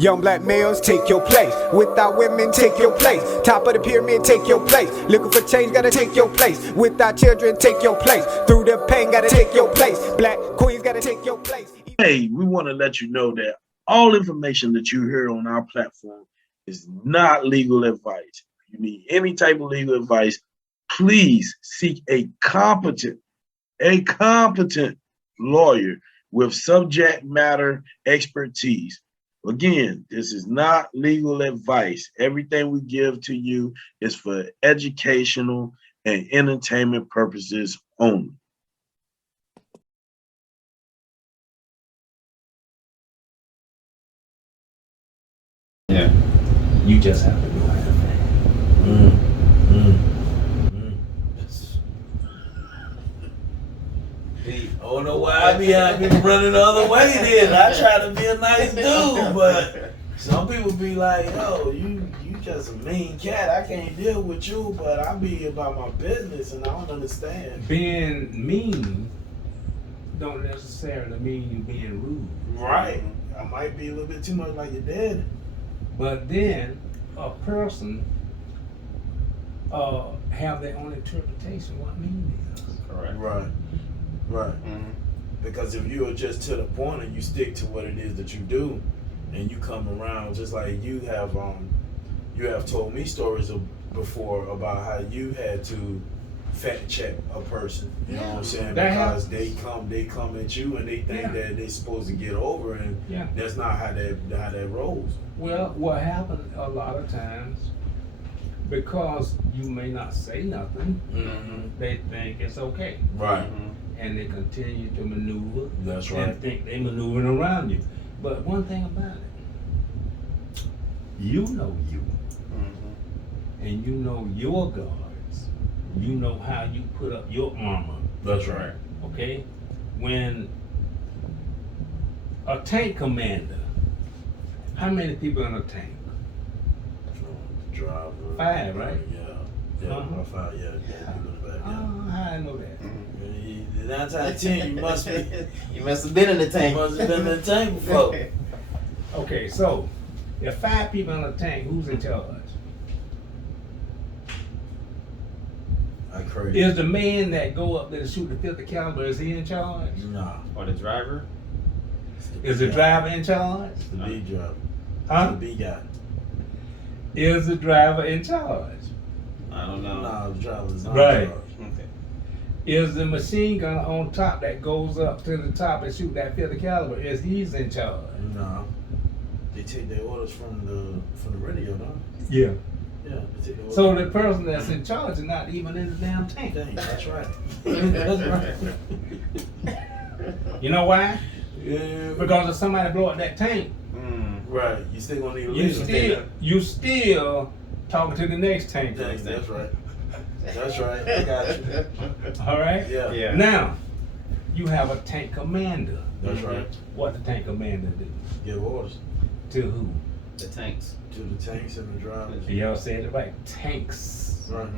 Young black males, take your place. Without women, take your place. Top of the pyramid, take your place. Looking for change, gotta take your place. Without children, take your place. Through the pain, gotta take your place. Black queens, gotta take your place. Hey, we want to let you know that all information that you hear on our platform is not legal advice. If you need any type of legal advice, please seek a competent lawyer with subject matter expertise. Again, this is not legal advice. Everything we give to you is for educational and entertainment purposes only. Yeah, you just have to do it. I don't know why I be running the other way then. I try to be a nice dude, but some people be like, yo, you just a mean cat. I can't deal with you, but I be about my business and I don't understand. Being mean don't necessarily mean you being rude. Right. I might be a little bit too much like your dad. But then a person have their own interpretation what mean is. Correct. Right. Mm-hmm. Because if you are just to the point and you stick to what it is that you do, and you come around just like you have told me stories before about how you had to fact check a person. You know what I'm saying? Because they come at you and they think that they're supposed to get over, and that's not how that rolls. Well, what happens a lot of times, because you may not say nothing, they think it's okay. Right. And they continue to maneuver. That's right. And think they maneuvering around you. But one thing about it, you know you. And you know your guards. You know how you put up your armor. That's right. Okay? When a tank commander, how many people in a tank? Driver. 5, right? Yeah, about 5, yeah, people in the back, How I know that? 9 times out of 10, you must be. You must have been in the tank. You must have been in the tank before. Okay, so if 5 people in a tank, who's in charge? I crazy. Is the man that go up there to shoot the 50 caliber, is he in charge? Nah. Or the driver? Is the driver in charge? The B driver. Huh? The B guy. Is the driver in charge? I don't know. Nah, the driver is not Right. in charge. Okay. Is the machine gun on top that goes up to the top and shoot that 50 caliber, is he's in charge? Nah. They take their orders from the radio, don't they? Yeah. Yeah, they take their orders. So the person that's in charge is not even in the damn tank. Dang, that's right. That's right. You know why? Yeah. Because if somebody blow up that tank, Right, you still gonna need a leader. you still talking to the next tank. Dang, that's right. That's right. I got you. All right? Yeah. Now, you have a tank commander. That's right. What the tank commander do? Give orders To who? The tanks. to the tanks and the drivers. Y'all said it right. Tanks. Right.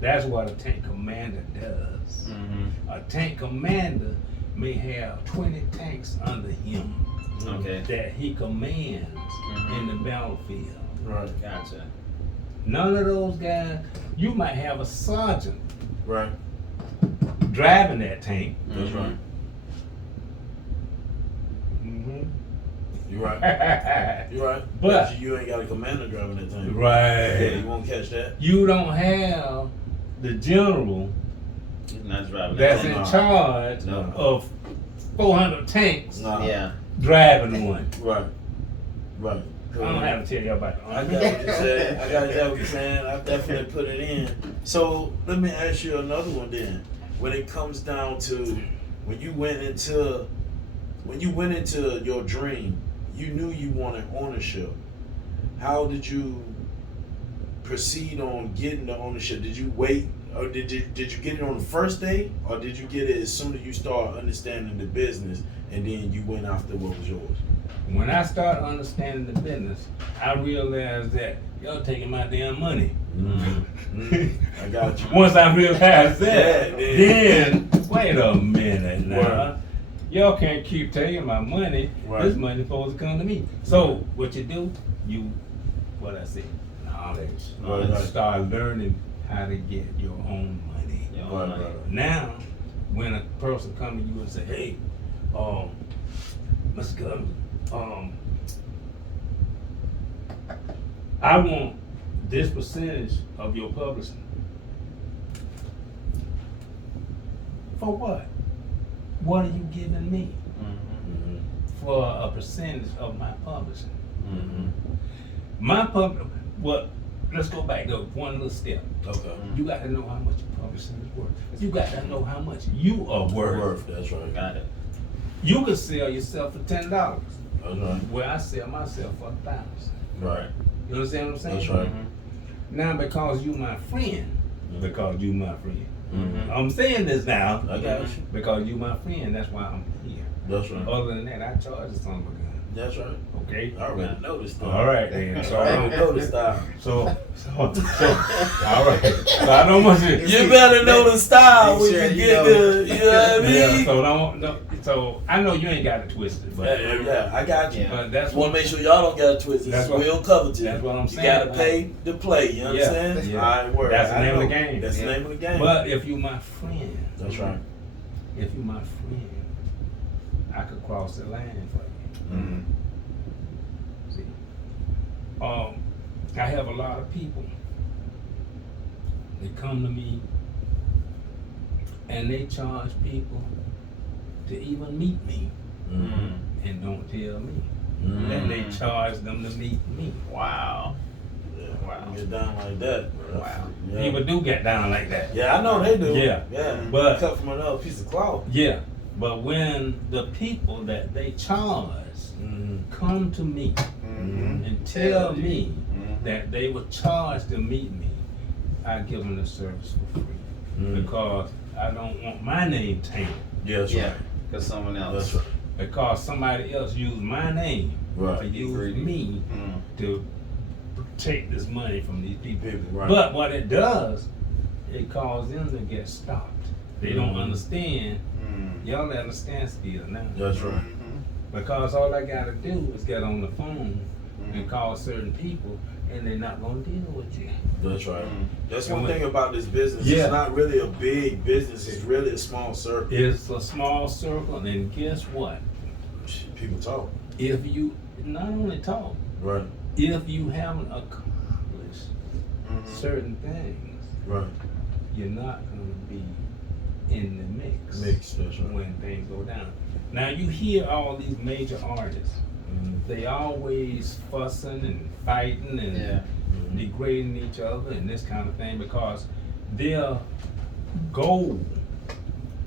That's what a tank commander does. A tank commander may have 20 tanks under him that he commands in the battlefield. Right. Gotcha. None of those guys, you might have a sergeant Right. driving that tank. That's right. You're right. You're right. But you ain't got a commander driving that tank. right. Yeah, you won't catch that. You don't have the general He's not driving that's that in tank. charge No. of 400 tanks Nah. Yeah. driving one. Right. Right. I don't have to tell you about I it. got what you're saying. I got what you're saying. I definitely put it in. So let me ask you another one then. When it comes down to when you went into your dream, you knew you wanted ownership. How did you proceed on getting the ownership? Did you wait, or did you get it on the first day, or did you get it as soon as you start understanding the business, and then you went after what was yours? When I started understanding the business, I realized that y'all taking my damn money. I got you. Once I realized that, Yeah, then wait a minute now. Right. y'all can't keep taking my money. Right. This money's supposed to come to me. So what you do, what I say, knowledge. Right. Start learning how to get your own money. Right. Now, when a person come to you and say, hey, Mr. Covington, I want this percentage of your publishing. For what? What are you giving me for a percentage of my publishing? Let's go back to one little step. Okay. You got to know how much your publishing is worth. You got to know how much you are worth. That's right. Got it. You can sell yourself for $10. That's right. Where I sell myself for $1,000. Right. You understand what I'm saying? That's right. Now because you my friend, Mhm. I'm saying this now. I got you. Because you my friend, that's why I'm here. That's right. Other than that, I charge the son of a gun. That's right. Okay? I already know this stuff. All right then. So I already know this style. So, all right. So I don't want you. You better know the style when Sure you you get know. the, you know what I mean? Yeah. So I know you ain't got it twisted, but Yeah, I got you. but that's Just want to make sure y'all don't get it twisted. That's It's what- Will Covington. that's what I'm You saying. gotta pay to play. You understand? Yeah. All right, word. That's the I name of the know. game. That's the name of the game. But if you my friend, That's right. if you my friend, I could cross the line for you. Mm-hmm. See, I have a lot of people that come to me and they charge people to even meet me Mm-hmm. and don't tell me. Mm-hmm. And they charge them to meet me. Wow. Yeah. Wow. Get down like that. Bro. Wow. Yeah. People do get down like that. Yeah, I know they do. Yeah. Yeah. But- cut from another piece of cloth. Yeah, but when the people that they charge Mm-hmm. come to me Mm-hmm. and tell me that they were charged to meet me, I give them the service for free Mm-hmm. because I don't want my name tainted. Yeah, that's Yeah. right. Because someone else. That's right. Because somebody else used my name to Right. use me to take this money from these people. People, right. But what it does, it causes them to get stopped. They don't Mhm. understand. Y'all at a standstill now. That's right. Because all I gotta do is get on the phone and call certain people and they're not gonna deal with you. That's right. That's And one when- thing about this business. Yeah. It's not really a big business. It's really a small circle. It's a small circle and guess what? People talk. If you not only talk, Right. if you haven't accomplished certain things, Right. you're not gonna be in the mix Mix. That's right. when things go down. Now you hear all these major artists, they always fussing and fighting and Yeah. degrading each other and this kind of thing because their goal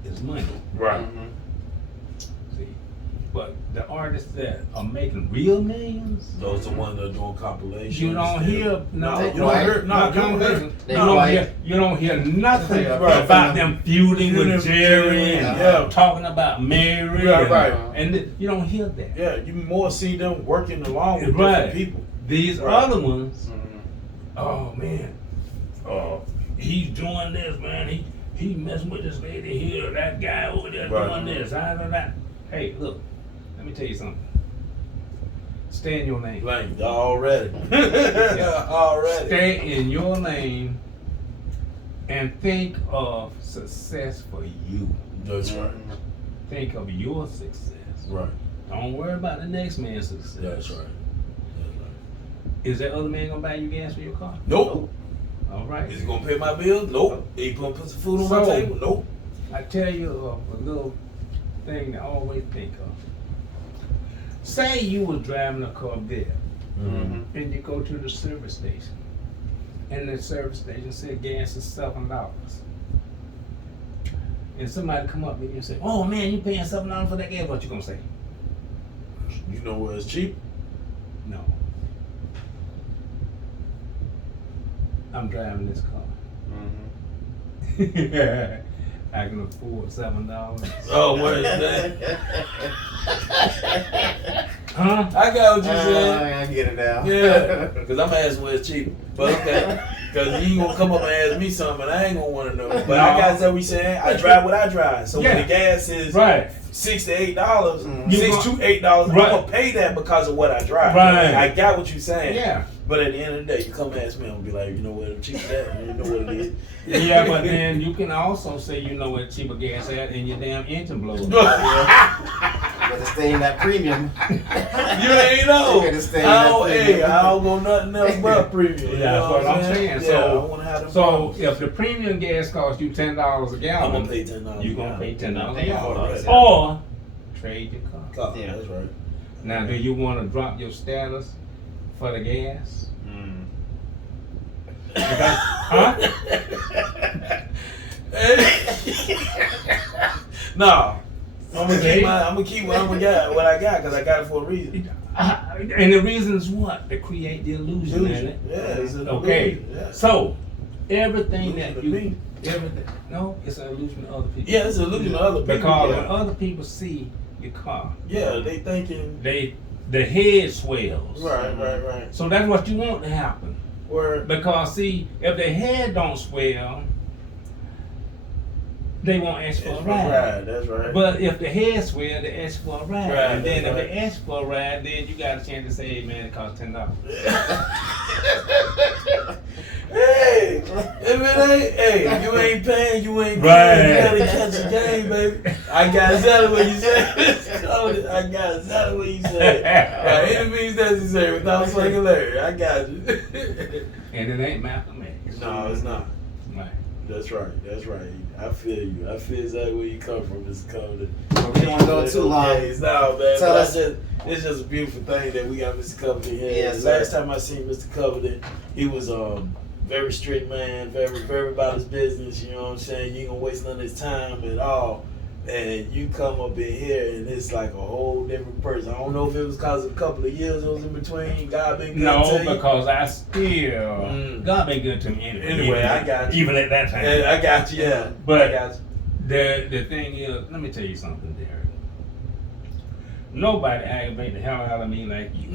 is money. Right. See, but the artists that are making real millions, Those the ones that are doing compilations. you don't hear No, They you don't white. hear. No, not you don't hear. compilations. They You don't white. hear. You don't hear nothing Right. about them feuding Feuding with Jerry and yeah. talking about Mary. Yeah, and, right. And you don't hear that. Yeah, you more see them working along with Right. different people. These Right. other ones, oh man, he's doing this, man. He messing with this lady here, that guy over there Right. doing this. That. Hey, look, let me tell you something. Stay in your lane. Like already. Already. Stay in your lane and think of success for you. That's right. Think of your success. Right. Don't worry about the next man's success. That's right. Is that other man gonna buy you gas for your car? Nope. All right. Is he gonna pay my bills? Nope. He gonna put some food on my So- table? Nope. I tell you a little thing to always think of. Say you was driving a Corvette and you go to the service station and the service station said gas is $7. And somebody come up to you and say, oh man, you paying $7 for that gas, what you gonna say? You know where it's cheap? No. I'm driving this car. I can afford $7. Oh, what is that? Huh? I got what you said. I get it now. Yeah, because I'm asking where it's cheap. But okay, because you ain't gonna come up and ask me something, and I ain't gonna want to know. But I got what we saying. I drive what I drive. So when Yeah. the gas is Right. $6 to $8, You $6 to $8. Right. I'm gonna pay that because of what I drive. Right. I got what you're saying. Yeah. But at the end of the day, you come ask me, I'm gonna be like, you know what, I'm cheap that, you know what it is. Yeah, but then you can also say, you know what, cheaper gas at, and your damn engine blows. But to stay in that premium. You ain't know. You gotta stay in that premium. I don't go nothing else but premium. You That's know what I'm saying. Yeah, I wanna have them problems. If the premium gas costs you $10 a gallon, I'm gonna pay $10. you're gonna pay $10 a Pay all gallon. right. Or trade your car. God, Yeah. that's right. Now, do you want to drop your status for the gas? Because, huh? No. I'm gonna keep what I got, because I got it for a reason. And the reason is what? To create the illusion, isn't it? Yeah, it's an Okay. illusion, yeah. So everything Illusion that to you me. no, it's an illusion to other people. Yeah, it's an illusion to other people. Because yeah. when other people see your car, Yeah, they thinking. the head swells. Right. So that's what you want to happen. Where Because see, if the head don't swell, they won't ask for a ride. That's right. But if the head swell, they ask for a ride. Right, And then if right. they ask for a ride, then you got a chance to say, hey man, it costs $10. Hey, if it ain't, hey, you ain't paying, you ain't Right. paying. You gotta catch a game, baby. I got exactly what you said. I got exactly what you said. Right, any means necessary without fucking Larry. I got you. And it ain't mathematics. No, it's not. Right. That's right. I feel you. I feel exactly where you come from, Mr. Covington. We don't want to go too long. No, man. Tell But us- it's just a beautiful thing that we got Mr. Covington here. Yes, The sir. last time I seen Mr. Covington, he was very strict man, very about his business. You know what I'm saying? You ain't gonna waste none of his time at all. And you come up in here and it's like a whole different person. I don't know if it was because of a couple of years it was in between. God been good to No, you. because I still God been good to me anyway. Anyway, even, I got you. even at that time. Yeah, I got you. Yeah, But I got you. the thing is, let me tell you something, Derek. Nobody aggravate the hell out of me like you.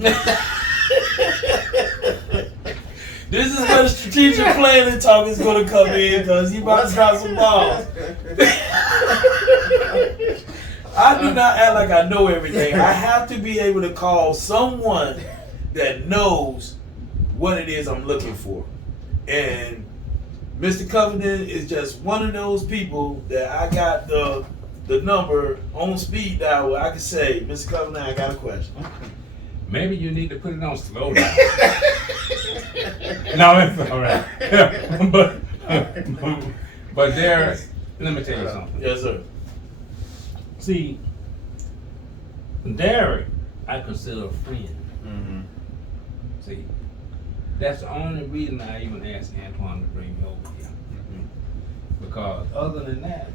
This is where the strategic planning talk is going to come in, because he about to drop some balls. I do not act like I know everything. I have to be able to call someone that knows what it is I'm looking for. And Mr. Covington is just one of those people that I got the number on speed dial where I can say, Mr. Covington, I got a question. Maybe you need to put it on slow down. No, it's all right. but Derek, let me tell you something. Yes, sir. See, Derek, I consider a friend. Mm-hmm. See, that's the only reason I even asked Antoine to bring me over here. Because other than that,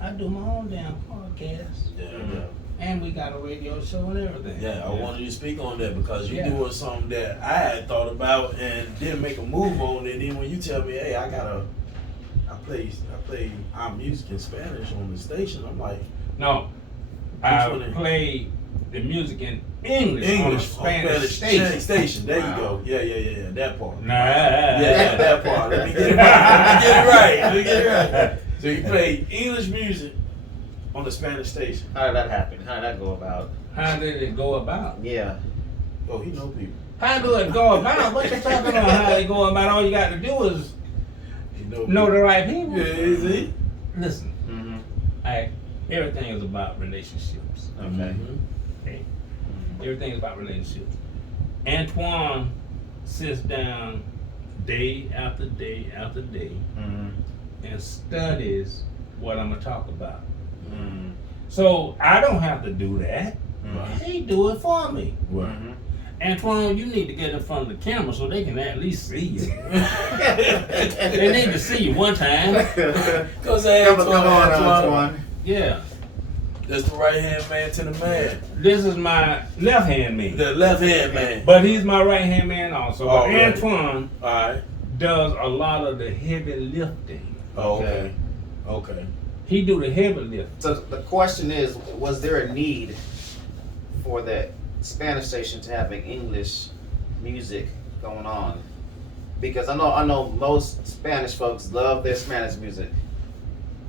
I do my own damn podcast. Yeah. And we got a radio show and everything. Yeah, I wanted you to speak on that because you're Yeah. doing something that I had thought about and didn't make a move on. And then when you tell me, hey, I play our music in Spanish on the station, I'm like, No, Which I one is it? play the music in English on a English Spanish station. station. There Wow. you go. Yeah, that part. Nah. Yeah, that part. Let me get it right. So you play English music on the Spanish station. How did that happen? How did that go about? How did it go about? Yeah. Oh, he know people. How do it go about? What you talking about? How they go about? All you got to do is He know know people. the right people. Yeah, is he? Listen, Mm-hmm. everything is about relationships. Okay. Mhm. Okay? Everything is about relationships. Antoine sits down day after day after day Mm-hmm. and studies what I'm gonna talk about. Mm-hmm. So I don't have to do that. Mm-hmm. He do it for me. Mm-hmm. Antoine, you need to get in front of the camera so they can at least see you. They need to see you one time. Go say, Come on, Antoine. Yeah. That's the right hand man to the man. This is my left hand man. The left hand man. But he's my right hand man also. But Alright. Antoine Alright. does a lot of the heavy lifting. Okay. Okay. He do the heavy lift. So the question is, was there a need for that Spanish station to have an English music going on? Because I know most Spanish folks love their Spanish music,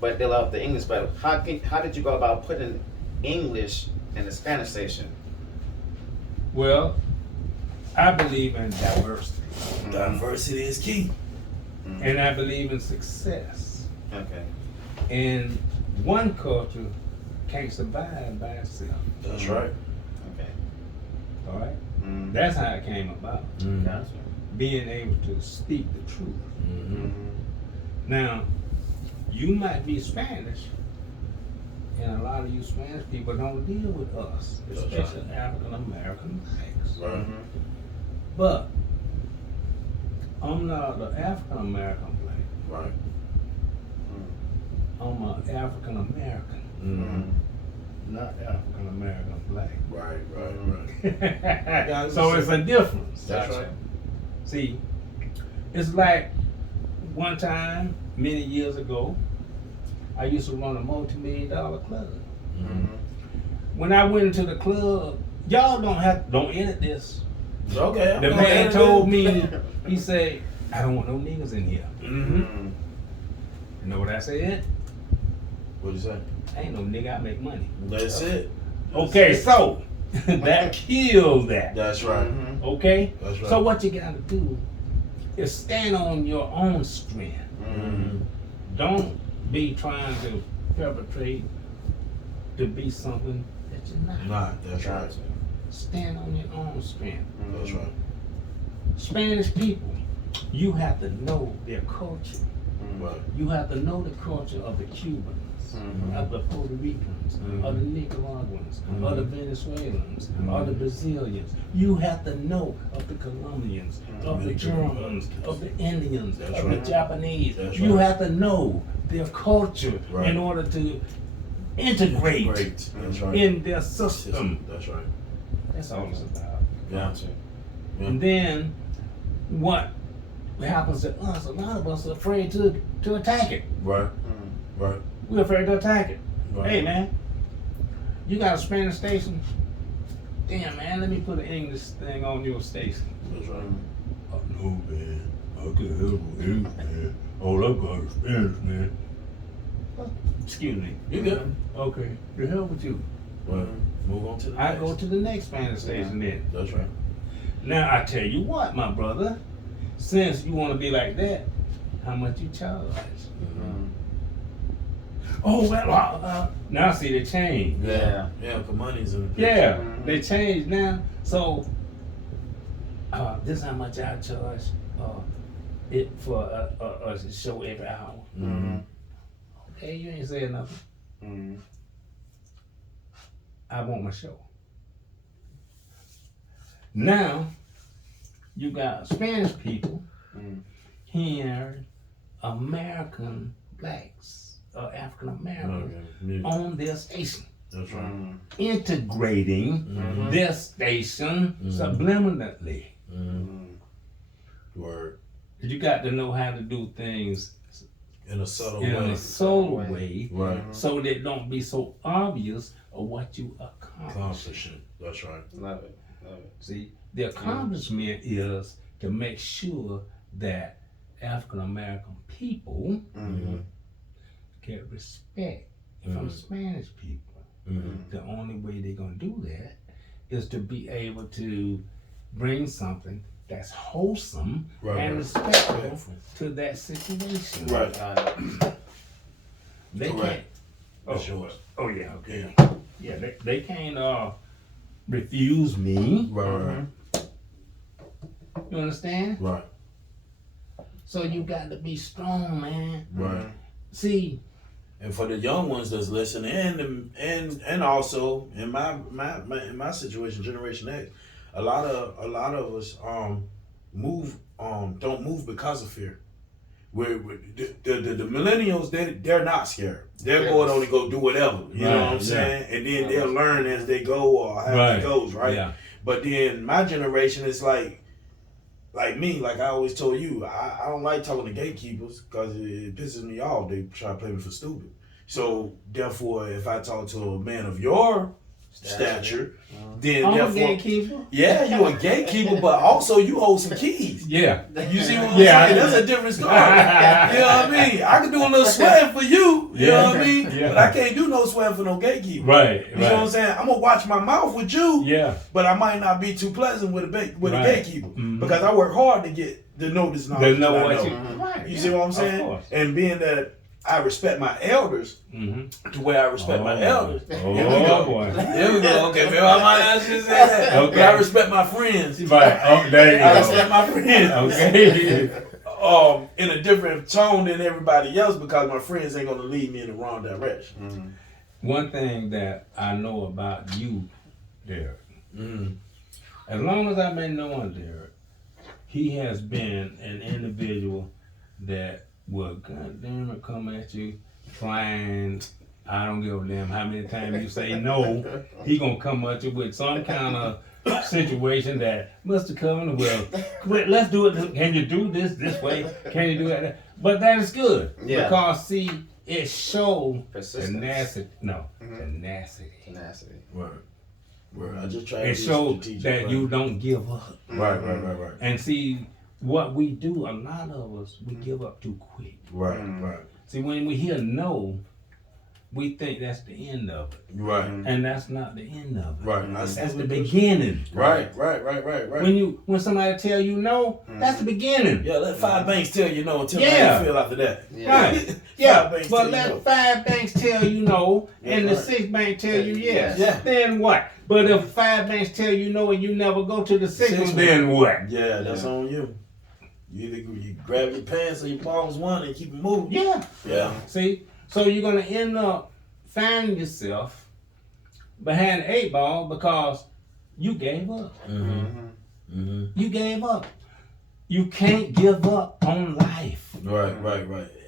but they love the English. But how did you go about putting English in the Spanish station? Well, I believe in diversity. Diversity is key. And I believe in success. Okay. And one culture can't survive by itself. That's right. Okay. All right? That's how it came about. Gotcha. Being able to speak the truth. Mm-hmm. Now, you might be Spanish, and a lot of you Spanish people don't deal with us, especially African American blacks. Right. But I'm not an African American black. Right. I'm an African American, not African American black. Right. So it's a difference. That's right. See, it's like one time, many years ago, I used to run a multi-million-dollar club. When I went into the club, y'all don't edit this. Okay. The man told me, he said, I don't want no niggas in here. Mm-hmm. You know what I said? What'd you say? Ain't no nigga, I make money. That's it. Okay, so that kills that. That's right. Okay? That's right. So what you gotta do is stand on your own strength. Don't be trying to perpetrate to be something that you're not. Not. That's right. Stand on your own strength. That's right. Spanish people, you have to know their culture. Right. You have to know the culture of the Cubans, of the Puerto Ricans, of the Nicaraguans, of the Venezuelans, of the Brazilians. You have to know of the Colombians, of the Germans, of the Indians, That's of right. the Japanese. That's You right. have to know their culture Right. in order to integrate Great. That's right. in their system. That's right. That's all it's about. Gotcha. And then what happens to us, a lot of us are afraid to attack it. Right. Right. We're afraid to attack it. Right. Hey man, you got a Spanish station? Damn man, let me put an English thing on your station. That's right. No man, I can't help with English man. All I got is Spanish man. Excuse me. You good? Okay, the hell with you. Right. Move on to the I next. go to the next Spanish station then. That's right. Now I tell you what, my brother, since you want to be like that, how much you charge? Oh well, now see they changed. Yeah. Yeah, cause money's in the picture. Yeah, they changed now. So this is how much I charge it for a show every hour. Okay, you ain't saying nothing. I want my show. Now you got Spanish people here, American blacks, African Americans on their station. That's right. Integrating their station subliminally. Word. You got to know how to do things In a subtle in way. a subtle way, Right. so that it don't be so obvious of what you accomplish. Accomplishing. That's right. Love it. Love it. See, the accomplishment is to make sure that African American people get respect from Spanish people. The only way they're gonna do that is to be able to bring something that's wholesome and respectful to that situation. Right. They Correct. can't. That's yours. Oh yeah, okay. Yeah. Yeah, they can't refuse me. Right. You understand? Right. So you got to be strong, man. Right. See, And for the young ones that's listening, and also in my situation, Generation X, a lot of us don't move because of fear. The millennials, they're not scared. They're going to go do whatever. You know what I'm saying? And then they'll learn as they go or how it goes, right? Yeah. But then my generation is like me, like I always told you, I don't like talking to gatekeepers because it pisses me off. They try to play me for stupid. So therefore, if I talk to a man of your stature. Then I'm a therefore, gatekeeper. yeah, you a gatekeeper, but also you hold some keys. Yeah. You see what I'm Yeah. saying? That's a different story. You know what I mean? I can do a little sweat for you. You know what I mean? Yeah. But I can't do no sweat for no gatekeeper. Right. You know what I'm saying? I'm gonna watch my mouth with you. Yeah. But I might not be too pleasant with a Right. gatekeeper because I work hard to get the notice knowledge. There's no that I what know. you. Right. You see what I'm saying? Of course. And being that I respect my elders to where I respect my elders. Oh Here we go. boy. Here we go. Okay, maybe I might not should say that. Okay. But I respect my friends. Right. Oh, there you go. I respect my friends. Okay. In a different tone than everybody else because my friends ain't gonna lead me in the wrong direction. One thing that I know about you, Derek, as long as I've been knowing Derek, he has been an individual that will goddamn it come at you trying. I don't give a damn how many times you say no, he gonna come at you with some kind of situation that Mr. Covington, well, let's do it. Can you do this way? Can you do that? But that is good because see, it shows tenacity. No, tenacity. Word. I just try. It shows that you don't give up. Right. And see, what we do, a lot of us, we give up too quick. Right. See, when we hear no, we think that's the end of it. Right. And that's not the end of it. Right. That's the beginning. Right. When somebody tell you no, that's the beginning. Yeah, let 5 banks tell you no until how you feel after that. Right. Yeah. 5 banks But tell you let no. 5 banks tell you no, and the 6th bank tell you yes. Yeah. Then what? But if 5 banks tell you no and you never go to the 6th one, then what? Yeah, that's on you. You either you grab your pants or your palms one and keep it moving. Yeah. See? So you're going to end up finding yourself behind the 8 ball because you gave up. You gave up. You can't give up on life. Right.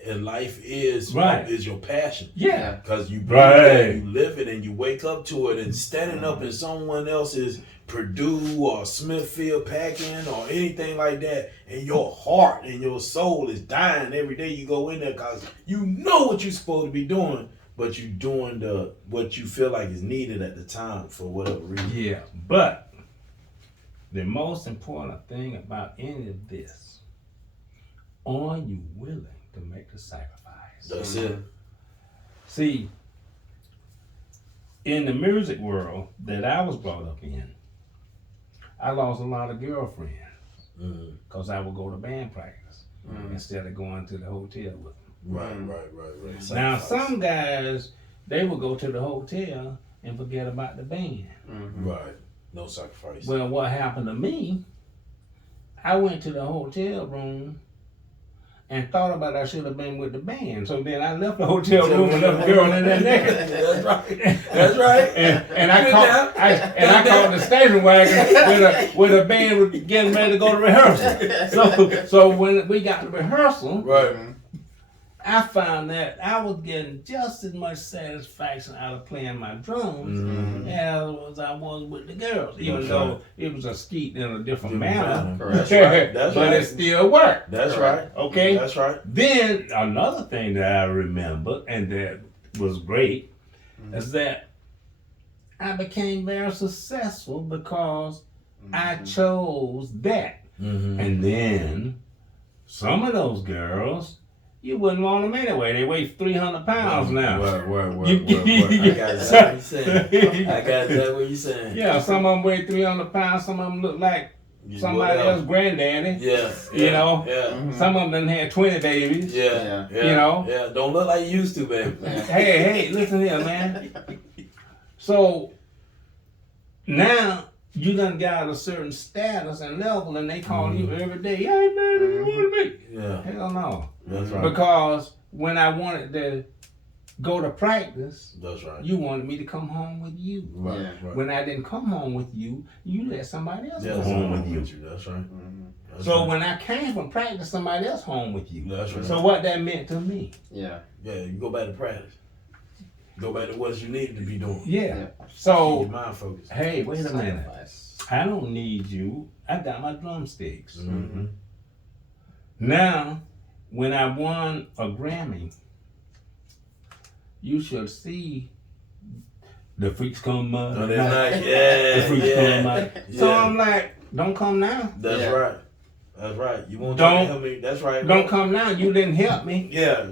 And life is your passion. Yeah. Because you breathe it, you live it, and you wake up to it. And standing up in someone else's Purdue or Smithfield packing or anything like that, and your heart and your soul is dying every day you go in there because you know what you're supposed to be doing, but you're doing what you feel like is needed at the time for whatever reason. Yeah. But the most important thing about any of this, are you willing to make the sacrifice? That's it. See, in the music world that I was brought up in, I lost a lot of girlfriends because I would go to band practice instead of going to the hotel with them. Right. Now, some guys, they would go to the hotel and forget about the band. Right. No sacrifice. Well, what happened to me, I went to the hotel room and thought about I should have been with the band. So then I left the hotel room and left the girl in there naked. That's right. And I called the station wagon with a band was getting ready to go to rehearsal. So when we got to rehearsal, I found that I was getting just as much satisfaction out of playing my drums as I was with the girls, even though it was a skeet in a different manner. That's right. But it still worked. That's right. Okay? That's right. Then another thing that I remember and that was great is that I became very successful because I chose that. And then some of those girls, you wouldn't want them anyway. They weigh 300 pounds now. Word. I got exactly what you're saying. Yeah, some of them weigh 300 pounds. Some of them look like somebody else's granddaddy. You know? Some of them done had 20 babies. You know? Yeah, don't look like you used to, baby. Hey, listen here, man. So, now, you done got a certain status and level and they call you every day. Hey, man, do you want me? Yeah. Hell no. That's right. Because when I wanted to go to practice, that's right, you wanted me to come home with you. Right. When I didn't come home with you, you let somebody else go home with you. That's right. So when I came from practice, somebody else home with you. That's right. So what that meant to me. Yeah, you go back to practice. Go back to what you needed to be doing. Yeah. So, keep your mind focused. Hey, wait a minute. I don't need you. I got my drumsticks. Now, when I won a Grammy, you should see The freaks come out. Oh, that night. Yeah. The freaks come out. So Yeah. I'm like, don't come now. That's right. That's right. You won't Don't help me. That's right. Don't come now. You didn't help me. Yeah.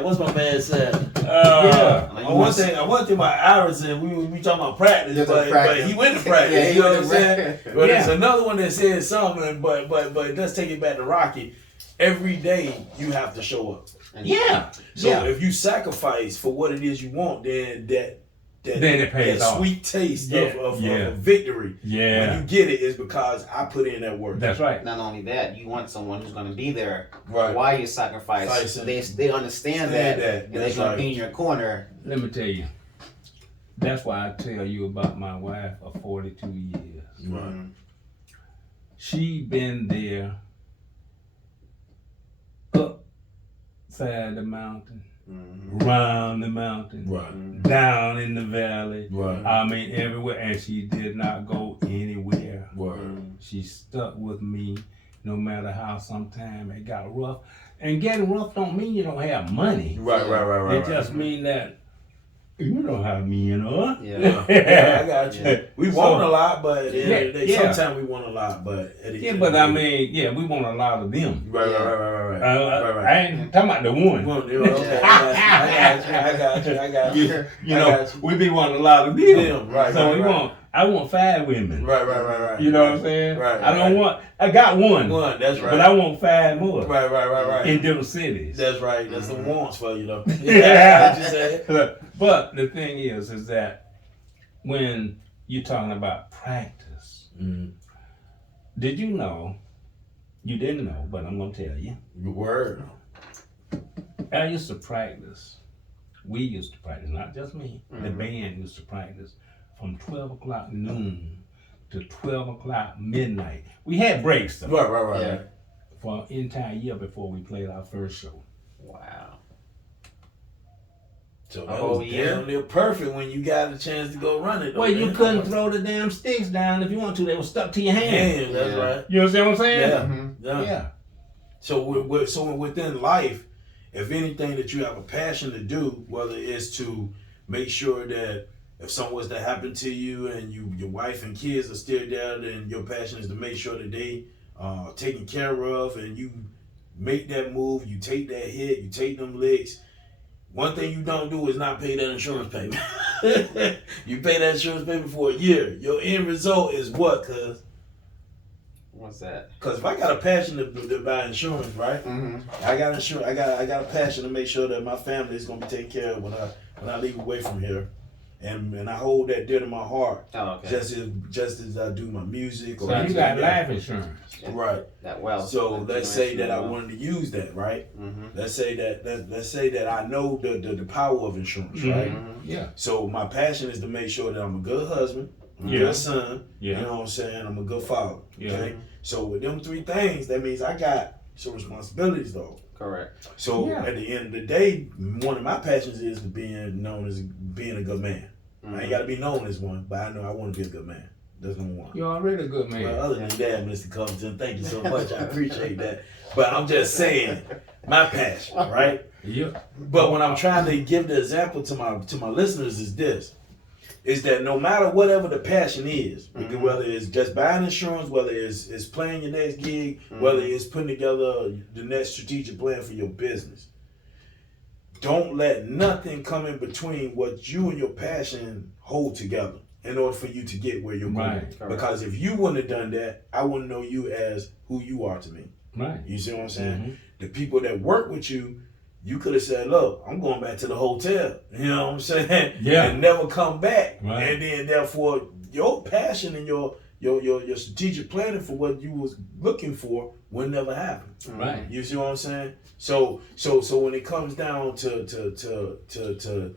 What's my man said? Yeah. One thing about Iverson, we talking about practice, but he went to practice. Yeah, you know what I'm saying? But Yeah. there's another one that said something, but let's take it back to Rocky. Every day you have to show up. Yeah. So if you sacrifice for what it is you want, then that it pays off. sweet taste of victory. Yeah. When you get it, is because I put in that work. That's right. Not only that, you want someone who's going to be there Right. while you sacrifice. They understand that, and they're going to be in your corner. Let me tell you. That's why I tell you about my wife of 42 years. Right. She been there upside the mountain, round the mountain, Right. down in the valley. Right. I mean everywhere, and she did not go anywhere. Word. She stuck with me no matter how sometimes it got rough. And getting rough don't mean you don't have money. Right. It just mean that you know how mean, huh? Yeah, I got you. Yeah. We want a lot, but at the end of the day, Yeah. sometimes we want a lot, but at the Yeah, end but of the I day- mean, we want a lot of them. Right. I ain't talking about the one. Okay, I got you. You I know, got you. we be wanting a lot of them. Right, So right. I want 5 women. Right. You know what I'm saying? Right, I got one. That's right. But I want 5 more. Right. In different cities. That's right. That's the wants for you, though. Yeah, what you said. But the thing is that when you're talking about practice, did you know, you didn't know, but I'm going to tell you. Word. I used to practice. We used to practice, not just me. The band used to practice from 12 o'clock noon to 12 o'clock midnight. We had breaks though. Right. Yeah. For an entire year before we played our first show. Wow. So A that whole was year? damn near perfect when you got a chance to go run it. though, Well, you man. couldn't throw the damn sticks down if you want to. They were stuck to your hand. Damn, that's Yeah. right. You understand what I'm saying? Yeah. Yeah. So within life, if anything that you have a passion to do, whether it's to make sure that if something was to happen to you and your wife and kids are still there, then your passion is to make sure that they are taken care of, and you make that move, you take that hit, you take them licks. One thing you don't do is not pay that insurance payment. You pay that insurance payment for a year. Your end result is what, cuz? What's that? Because if I got a passion to buy insurance, right? I got insurance. I got a passion to make sure that my family is gonna be taken care of when I leave away from here, and I hold that dear to my heart. Oh, okay. Just as I do my music. So you got life insurance. Right. That wealth. So let's say that I wealth. wanted to use that, right? Mm-hmm. Let's say that I know the power of insurance, right? Yeah. So my passion is to make sure that I'm a good husband, I'm a Yeah. good son. Yeah. You know what I'm saying? I'm a good father. Yeah. Okay. So with them 3 things, that means I got some responsibilities though. Correct. So Yeah. at the end of the day, one of my passions is to being known as being a good man. I ain't got to be known as one, but I know I want to be a good man. That's number one. You're already a good man. Well, other than that, Mr. Covington, thank you so much. I appreciate that. But I'm just saying, my passion, right? Yeah. But when I'm trying to give the example to my listeners is this, is that no matter whatever the passion is, whether it's just buying insurance, whether it's playing your next gig, whether it's putting together the next strategic plan for your business, don't let nothing come in between what you and your passion hold together in order for you to get where you're going. Right. Because if you wouldn't have done that, I wouldn't know you as who you are to me. Right. You see what I'm saying? The people that work with you, you could have said, look, I'm going back to the hotel. You know what I'm saying? Yeah. And never come back. Right. And then therefore your passion and your strategic planning for what you was looking for would never happen. Right. You see what I'm saying? So when it comes down to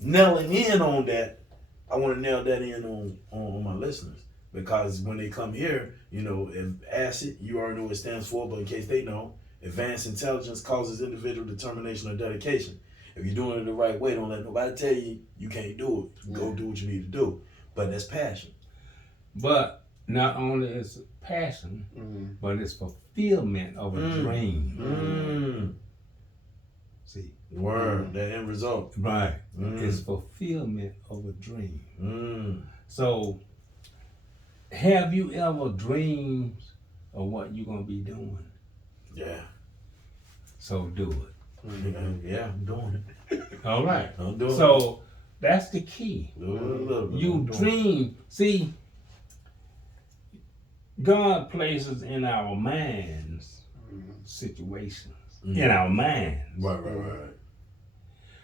nailing in on that, I want to nail that in on my listeners. Because when they come here, you know, if A.I.C.I.D, you already know what it stands for, but in case they know, advanced intelligence causes individual determination or dedication. If you're doing it the right way, don't let nobody tell you you can't do it. Go do what you need to do. But that's passion. But not only is it passion, but it's fulfillment of a dream. See, Word, that end result. Right. It's fulfillment of a dream. So, have you ever dreamed of what you're going to be doing? Yeah. So do it. Yeah, I'm doing it. All right. I'm doing it. So, that's the key. You You dream. See, God places in our minds situations. In our minds. Right.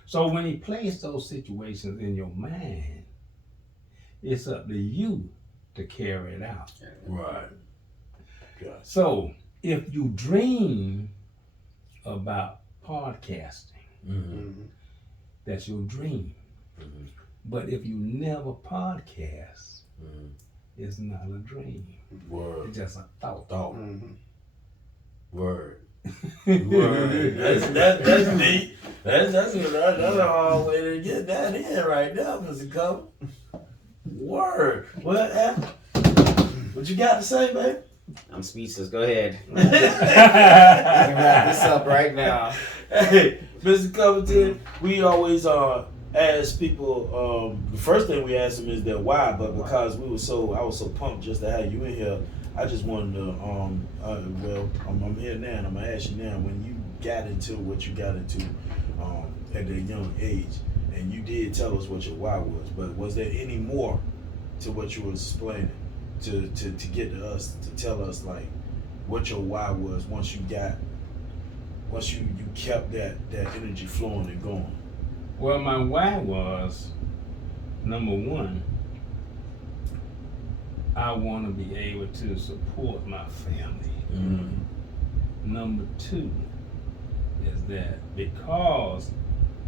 So when he placed those situations in your mind, it's up to you to carry it out. Right. Gotcha. So if you dream about podcasting, that's your dream. But if you never podcast, it's not a dream. Word. It's just a thought. Word. Word. That's deep. That's a hard way to get that in right now, Mr. Cover. Word. What you got to say, baby? I'm speechless. Go ahead. We can wrap this up right now. Hey, Mr. Covington, we always ask people, the first thing we ask them is their why, but because I was so pumped just to have you in here, I just wanted to, I'm here now and I'm gonna ask you now, when you got into what you got into at a young age, and you did tell us what your why was, but was there any more to what you were explaining to get to us, to tell us like what your why was once you kept that energy flowing and going? Well, my why was, number one, I want to be able to support my family. Number two is that because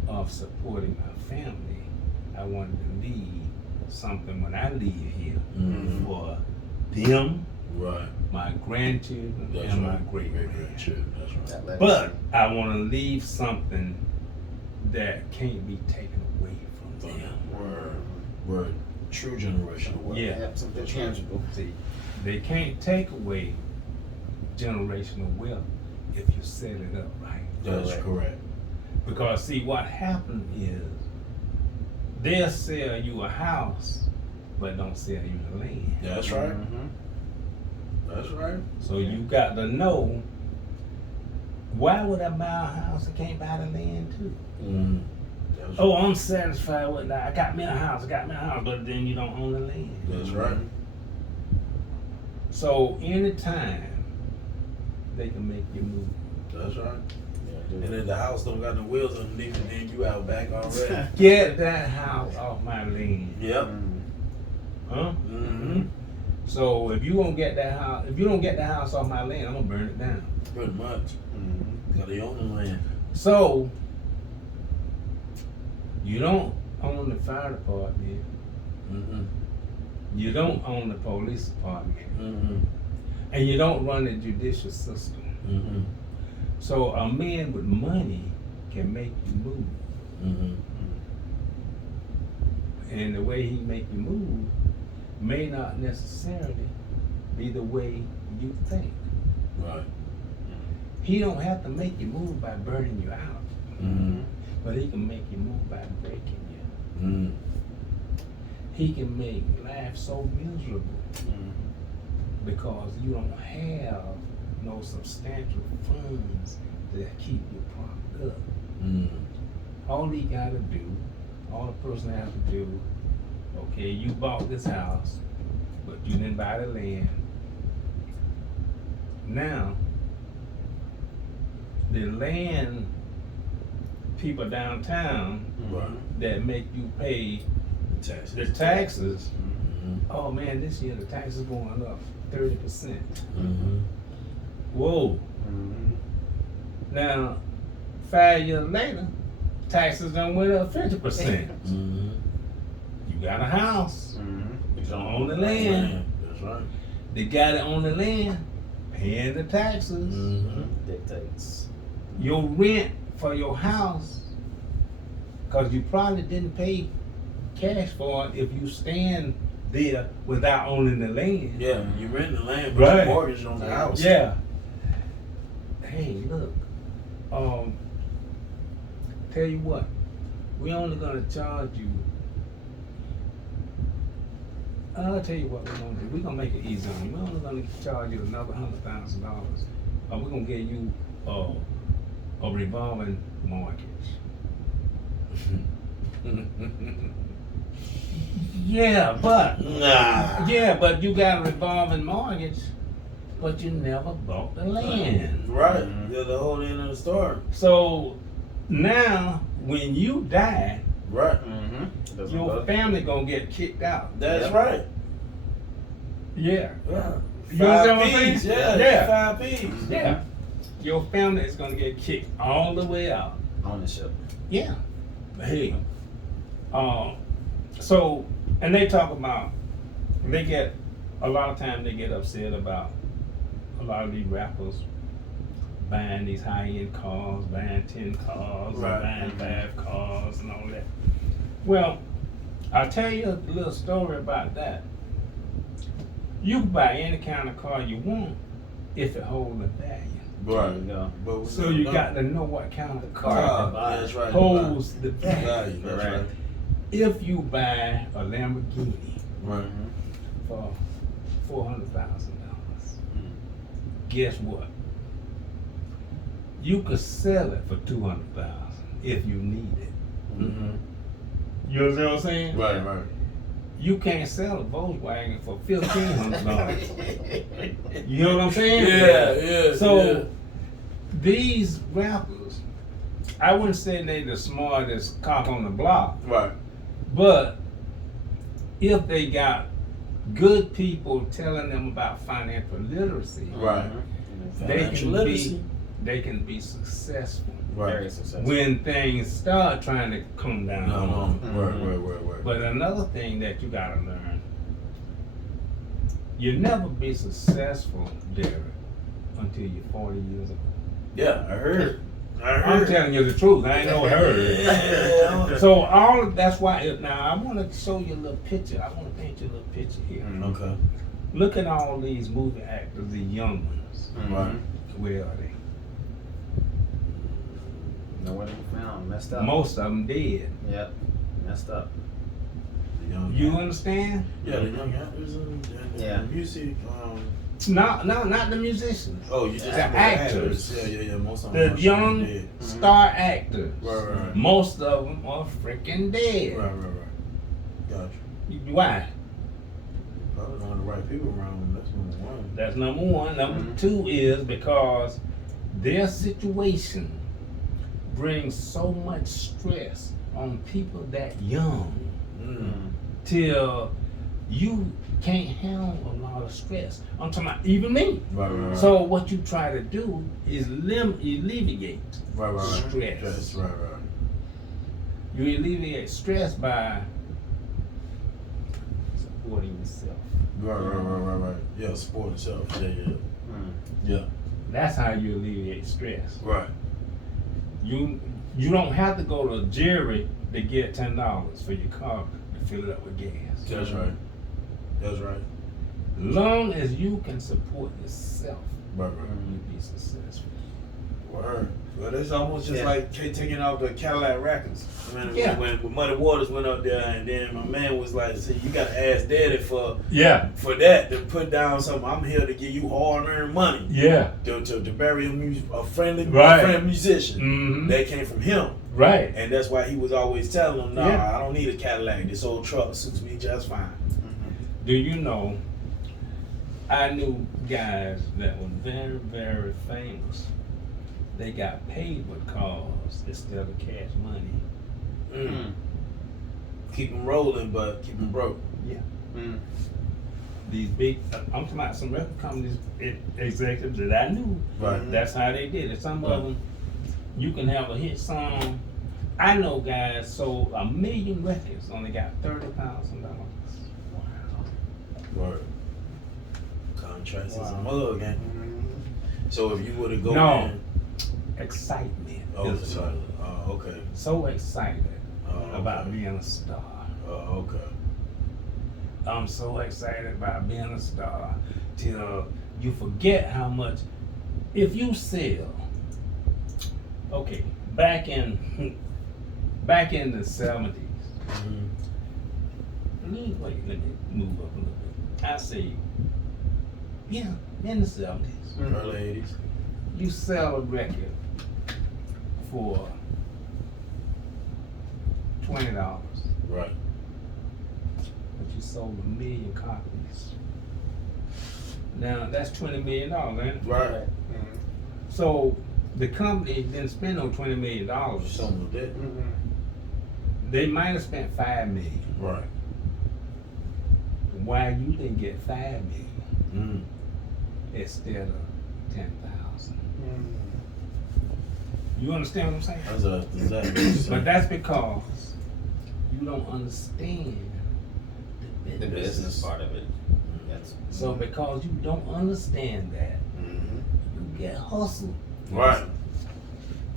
of supporting my family, I wanted to leave something when I leave here for them, Right. my grandchildren, and my great-grandchildren. That's right. But I want to leave something that can't be taken away from them. Word. True generational wealth. Yeah. Something tangible. See, they can't take away generational wealth if you set it up right. That's correct. Because see, what happened is they'll sell you a house, but don't sell you the land. That's right. That's right. So you got to know, why would I buy a house and can't buy the land too? Oh, I'm satisfied with that. I got me a house, but then you don't own the land. That's right. So anytime they can make you move. That's right. And then the house don't got no wheels underneath it, then you out back already. Get that house off my land. Yep. Huh? So if you don't get that house off my land, I'm gonna burn it down. Pretty much. Got they own the land. So you don't own the fire department. You don't own the police department. And you don't run the judicial system. So a man with money can make you move. And the way he make you move may not necessarily be the way you think. Right. He don't have to make you move by burning you out. But he can make you move by breaking you. He can make life so miserable because you don't have no substantial funds that keep you propped up. All he gotta do, all the person has to do, okay, you bought this house, but you didn't buy the land. Now, the land people downtown that make you pay the taxes. Oh man, this year the taxes going up 30%. Whoa. Now, 5 years later, taxes done went up 50%. You got a house. You don't own the land. That's right. They got it on the land, paying the taxes. Dictates. Your rent for your house, because you probably didn't pay cash for it if you stand there without owning the land. Yeah, you rent the land, but you mortgage on the house. Yeah. Hey, look. tell you what, we only gonna charge you. I'll tell you what we're gonna do. We're gonna make it easy on you. We're only gonna charge you another $100,000. We're gonna give you a revolving mortgage. Yeah, but you got a revolving mortgage, but you never bought the land. Right. Yeah, the whole end of the story. So now, when you die, Right. your family gonna get kicked out. That's right. Yeah. Yeah. You understand what I'm 5 Ps, saying? yeah. Yeah. 5 Ps. Yeah. Your family is gonna get kicked all the way out. Ownership. Yeah. Hey. So, and they talk about, a lot of times they get upset about a lot of these rappers buying these high-end cars, buying 10 cars, Right. buying 5 cars and all that. Well, I'll tell you a little story about that. You can buy any kind of car you want if it holds a value. Right. There you go. But So you got to know what kind of car That's right. holds the value. Value. That's right. If you buy a Lamborghini Right. for $400,000, guess what? You could sell it for $200,000 if you need it. Mm-hmm. You understand what I'm saying? Right. Right. You can't sell a Volkswagen for $1,500. You know what I'm saying? Yeah. So these rappers, I wouldn't say they the smartest cock on the block, Right. but if they got good people telling them about financial literacy, Right. they can be successful Very successful. when things start trying to come down. Right. But another thing that you gotta learn, you'll never be successful, Derek, until you're 40 years old. Yeah, I heard. I'm telling you the truth. I ain't no hurry. Yeah. So that's why. Now I want to show you a little picture. I want to paint you a little picture here. Okay. Look at all these movie actors, the young ones. Right. Where are they? Nowhere to be found. Messed up. Most of them dead. Yep. Messed up. The young You actors. understand? Yeah, the young actors and Yeah. music. No, not the musicians. Oh, you just The said actors. Yeah. Most of The them are young dead. star actors. Right. Most of them are freaking dead. Right. Gotcha. Why? Probably don't have the right people around them. That's number one. That's number one. Number two is because their situation brings so much stress on people that young till you can't handle a lot of stress. I'm talking about even me. Right. So what you try to do is alleviate Right. stress. Yes, right. You alleviate stress by supporting yourself. Right. Yeah, support itself. Yeah. That's how you alleviate stress. Right. You don't have to go to Jerry to get $10 for your car to fill it up with gas. That's right. Long as you can support yourself, Right. you'll be successful. Word. Well, it's almost just like taking off the Cadillac Records. When Muddy Waters went up there, and then my man was like, "See, you got to ask Daddy for that to put down something. I'm here to give you hard-earned money. To bury a friend musician Mm-hmm. that came from him. Right. And that's why he was always telling them, I don't need a Cadillac. This old truck suits me just fine." Do you know, I knew guys that were very, very famous. They got paid with cars instead of cash money. Keep them rolling, but keep them broke. Yeah. These big, I'm talking about some record companies, executives that I knew. Right. That's how they did it. Some of them, you can have a hit song. I know guys sold 1 million records, only got $30,000. Word. Contrast is a mug, ain't it? So if you were to go in, excitement. Oh, is sorry. love. Oh, okay. So excited Oh, about okay. being a star. Oh, okay. I'm so excited about being a star till you forget how much. If you sell, okay, back in back in the 70s. Let me move up a little bit. I say, yeah, in the 70s, early 80s. you sell a record for $20, Right. but you sold 1 million copies. Now that's $20 million, ain't it? Right. So the company didn't spend no $20 million. Some of that. They might have spent $5 million. Right. Why you didn't get $5 million instead of 10,000? You understand what I'm saying? That's exactly. But that's because you don't understand The business part of it. So because you don't understand that, you get hustled. Right.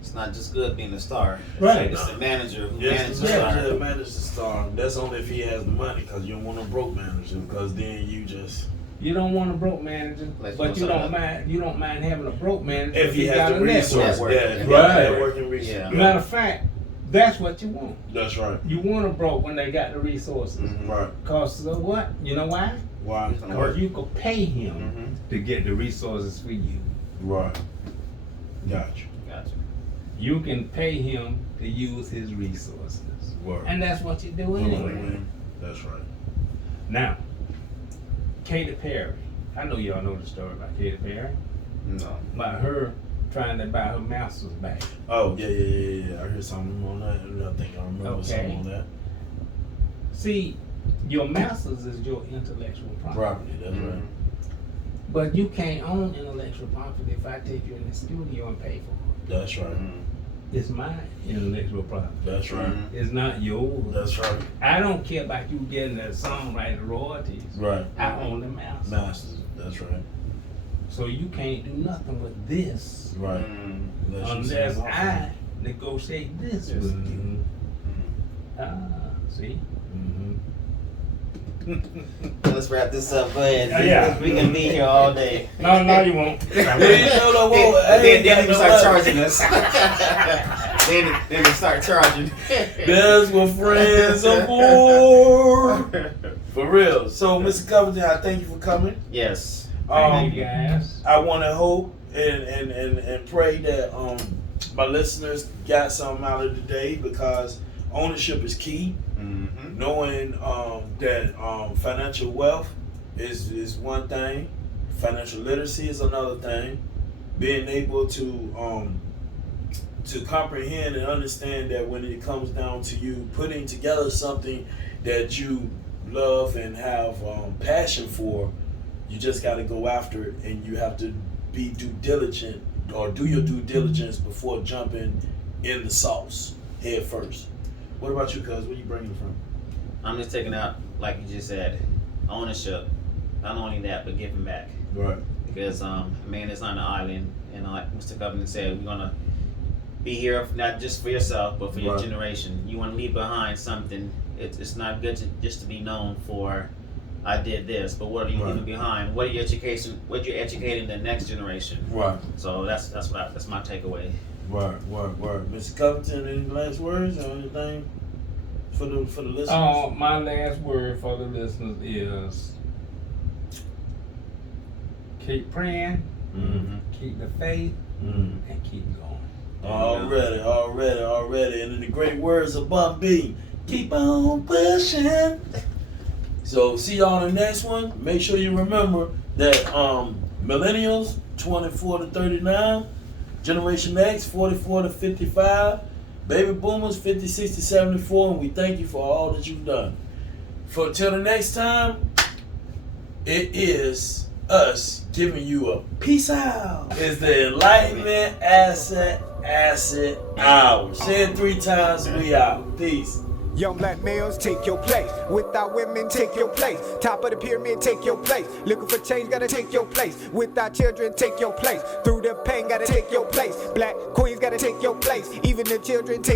It's not just good being a star. Right. It's the manager who Yes, manages the the star. manager manages the star. That's only if he has the money, because you don't want a broke manager, because then you just. You don't want a broke manager, but you don't mind. You don't mind having a broke manager If he has got the a network. resource, yeah, if he Right. got that working resource. Yeah. Matter of fact, that's what you want. That's right. You want a broke when they got the resources. Right. Cause so what? You know why? Why? It's gonna work. Cause you could pay him to get the resources for you. Right. Gotcha. Gotcha. You can pay him to use his resources, Word. and that's what you do anyway. That's right. Now, Katy Perry. I know y'all know the story about Katy Perry. No. About her trying to buy her master's back. Oh, yeah. I heard something on that, and I think I remember something on that. See, your master's is your intellectual property. Property, that's right. But you can't own intellectual property if I take you in the studio and pay for it. That's right. It's my intellectual property. That's right. It's not yours. That's right. I don't care about you getting the songwriter royalties. Right. I own the master. Masters, that's right. So you can't do nothing with this Right. unless I negotiate this with you. See? Let's wrap this up. Go ahead. Yeah. We can be here all day. No, you won't. Then they start charging us. then they start charging. That's what friends are for. For real. So, Mr. Covington, I thank you for coming. Yes. Thank you guys. I want to hope and pray that my listeners got something out of the day, because ownership is key. Knowing that financial wealth is one thing, financial literacy is another thing. Being able to comprehend and understand that when it comes down to you putting together something that you love and have passion for, you just got to go after it, and you have to be due diligent, or do your due diligence before jumping in the sauce head first. What about you, cuz? Where you bringing it from? I'm just taking out, like you just said, ownership. Not only that, but giving back. Right. Because man is on an island, and like Mr. Covington said, we're gonna be here not just for yourself, but for your generation. You want to leave behind something. It's not good to just to be known for I did this, but what are you leaving behind? What are you educating the next generation? Right. So that's my takeaway. Word. Mr. Covington, any last words or anything for the listeners? My last word for the listeners is keep praying, keep the faith, and keep going. Already. And in the great words of Bun B, keep on pushing. So see y'all in the next one. Make sure you remember that Millennials 24 to 39, Generation X 44 to 55, Baby Boomers 56 to 74, and we thank you for all that you've done. For till the next time, it is us giving you a peace out. It's the Enlightenment Asset Hour. Say it 3 times, we out. Peace. Young black males, take your place. Without women, take your place. Top of the pyramid, take your place. Looking for change, gotta take your place. Without children, take your place. Through the pain, gotta take your place. Black queens, gotta take your place. Even the children, take